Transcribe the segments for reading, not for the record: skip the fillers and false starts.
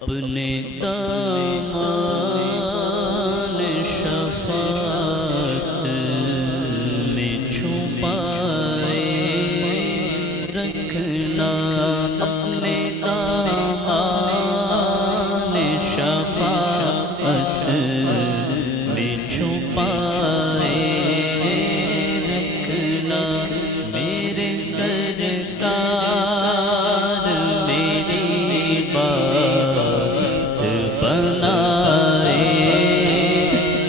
اپنے دامان شفاعت میں چھپائے رکھنا، اپنے دامان شفاعت میں چھپائے رکھنا، میرے سرکار میری بات بنائے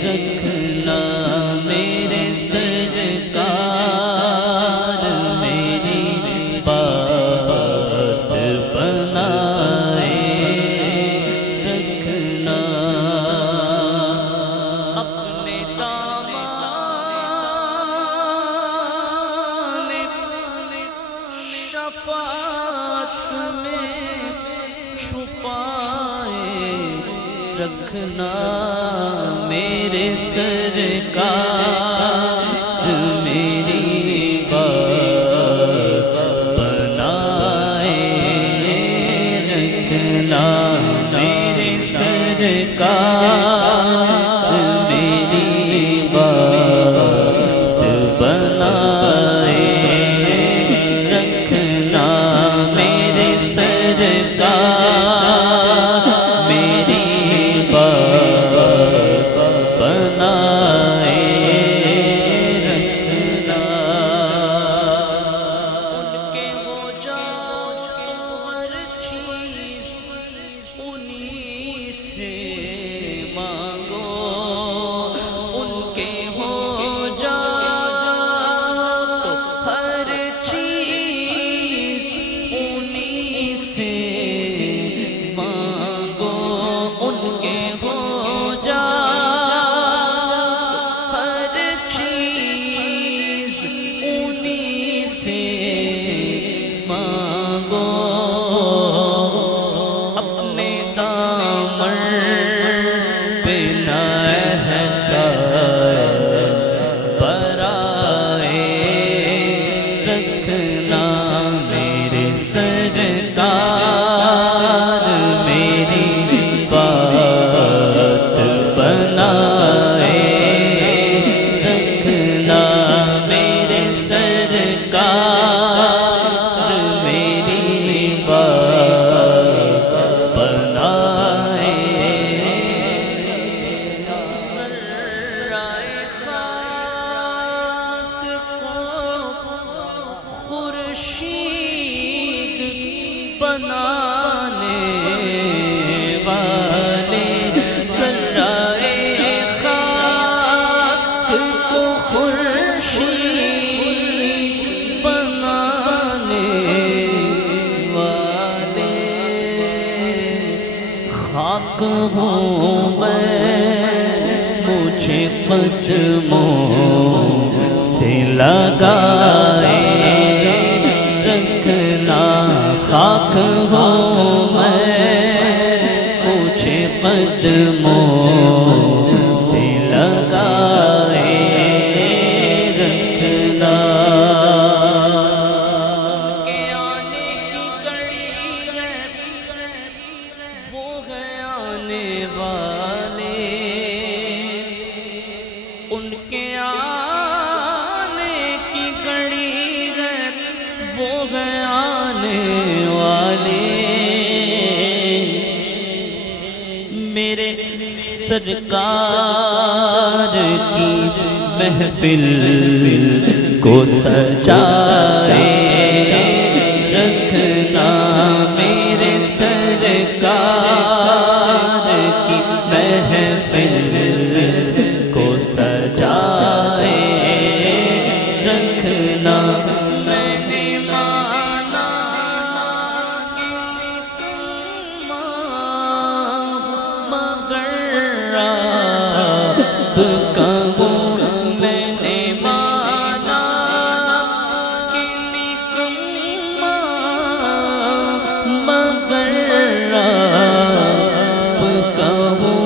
رکھنا، میرے سرکار میری بات بنائے رکھنا، اپنے دامان شفاعت میں چھپائے رکھنا، میرے سرکار میری بات بنائے رکھنا، میرے سرکار میری بات بنائے رکھنا، میرے سرکار میری بات بنائے رکھنا، ان کے ہو جاؤ تو ہر چیز انہی سے مانگو، ان کے ہو جاؤ تو ہر چیز انہی سے مانگو، ان کے ہو جاؤ ہر چیز انہی سے مانگو، اپنے دامن پہ نہ احساس برائے رکھنا، میرے سرکار میری بات بنائے رکھنا، میرے سرکار میری بات بنائے ذرائے خاک کو خورشید بنانے والے، ذرائے خاک کو خورشید بنانے والے، خاک ہوں میں مجھے قدموں سے لگائے رکھنا، خاک ہوں میں مجھے قدموں سے لگائے رکھنا، ان کے آنے کی گھڑی ہے وہ ہے آنے والے، ان کے آنے کی گھڑی ہے وہ ہے آنے والے، میرے سرکار کی محفل کو سجائے رکھنا، میرے سرکار کی محفل کو سجائے رکھنا، میں نے مانا کہ نکما مگر رب کہوں، میں نے مانا کہ نکما مگر رب کہوں،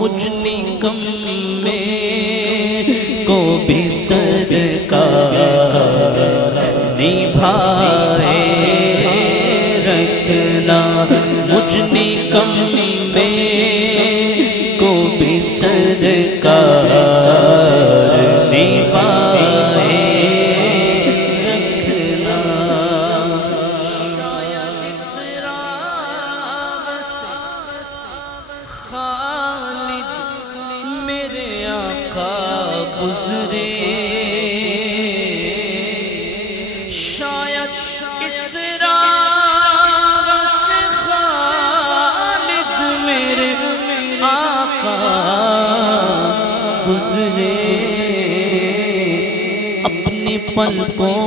مجھ نکمے کو بھی سرکار نبھائے رکھنا، مجھ نکم میں کو بھی سرکار نبھائے رکھنا شاید اس راہ سے خالد میرے آقا گزرے شاید اس راہ سے خالد میرے آقا گزرے اپنی پلکوں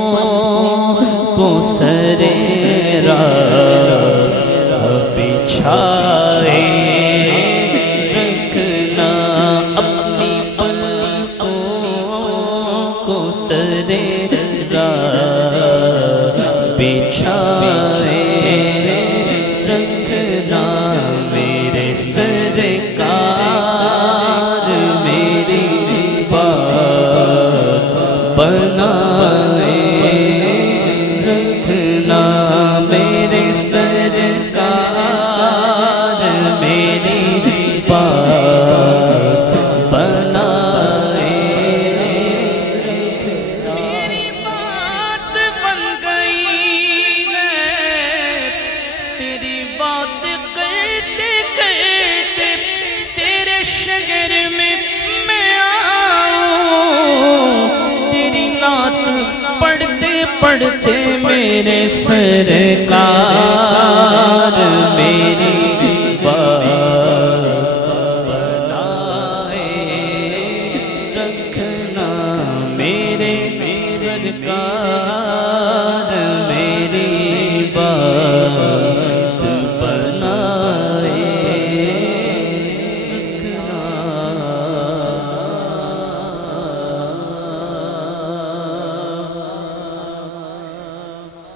کو سرے راہ بچھائے رکھنا اپنی پلکوں کو سرے راہ بچھائے رکھنا میرے سرکار میری بات بنائے رکھنا میرے سرکار میری بات بنائے میری بات بن گئی ہے تیری بات کرتے کرتے تیرے شجر میں آؤں تیری نعت پڑھتے پڑھتے میرے سرکار